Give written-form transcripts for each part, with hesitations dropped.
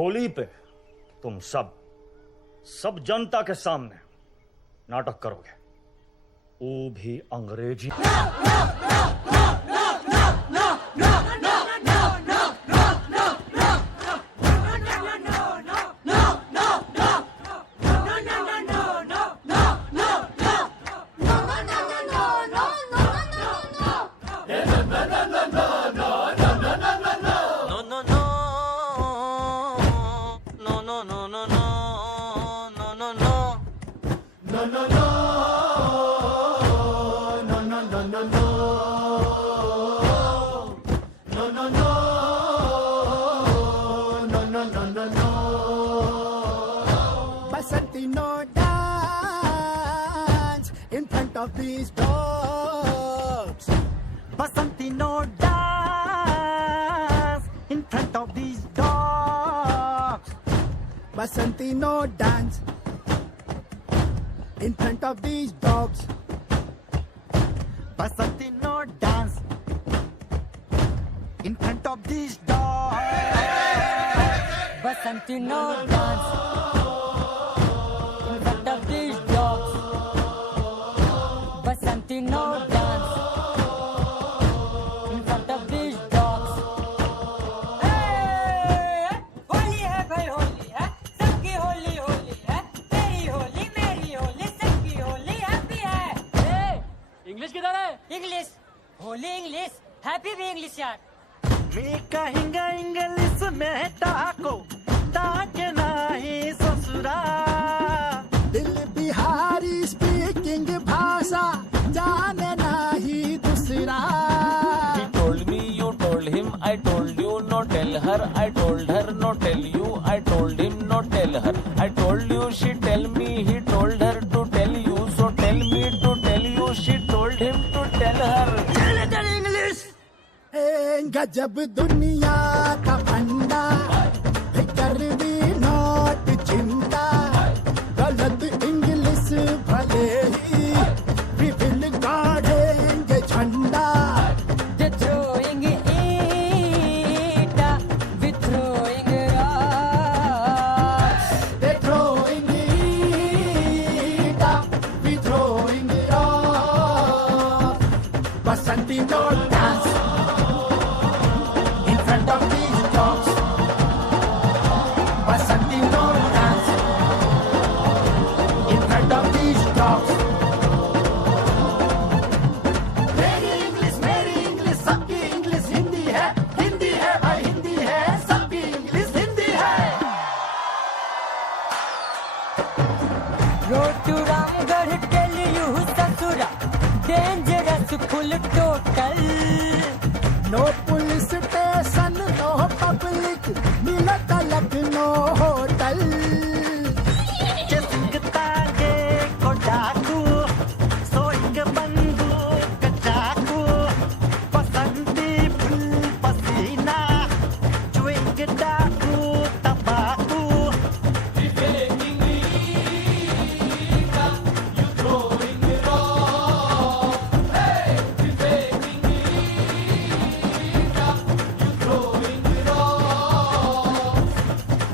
होली पे तुम सब जनता के सामने नाटक करोगे, वो भी अंग्रेजी। Basanti, no dance in front of these dogs. Basanti, no dance in front of these dogs. Basanti, no dance in front of these dogs. Basanti, no dance in front of these dogs. Basanti, no dance in front of these dogs. Basanti, no dance in front of these dogs. Hey! Holi है भाई होली है, सबकी होली होली है, तेरी होली मेरी होली सबकी होली हैप्पी है। इंग्लिश किधर है? इंग्लिश होली इंग्लिश हैप्पी भी इंग्लिश यार। मैं कहेंगे इंग्लिश में टाको ताके नहीं ससुरा। दिल बिहारी स्पीकिंग भाषा जाने नहीं दूसरा। He told me, you told him, I told you, no tell her, I told her, no tell you, I told him, no tell her, I told you, she tell me, he told her to tell you, so tell me to tell you, she told him to tell her. English गजब दुनिया का फंडा, फिकर भी नोट चिंता। गलत इंग्लिश भले ही विभिन्न गाड़ेंगे झंडा। They're throwing eta, we throwing rocks. They're throwing eta, we throwing rocks. Basanti, no dance in front of these dogs. Basanti, no dance in front of these dogs. मेरी इंग्लिश सबकी इंग्लिश हिंदी है भाई हिंदी है, सबकी इंग्लिश हिंदी है। Road to Ramgarh, tell you ससुरा, dangerous full total. No police station no public मिलता लखनऊ होटल। तागे को डाकू सोइंग बंदूक चाकू। बसंती फुल पसीना चुइंग डाकू तबाकू।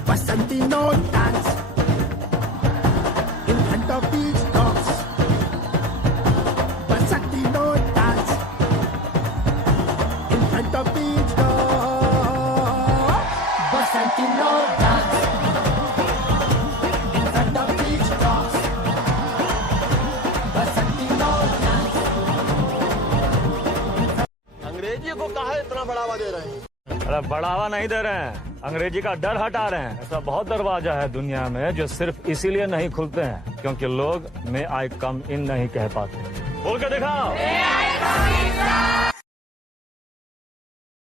Basanti, no dance in front of these dogs. Basanti, no dance in front of these dogs. Basanti, no dance in front of these dogs. Basanti, no dance. अंग्रेजी को कहा इतना बढ़ावा दे रहे हैं? अरे बढ़ावा नहीं दे रहे हैं, अंग्रेजी का डर हटा रहे हैं। ऐसा बहुत दरवाजा है दुनिया में जो सिर्फ इसीलिए नहीं खुलते हैं क्योंकि लोग मे आई कम इन नहीं कह पाते। बोल के दिखाओ।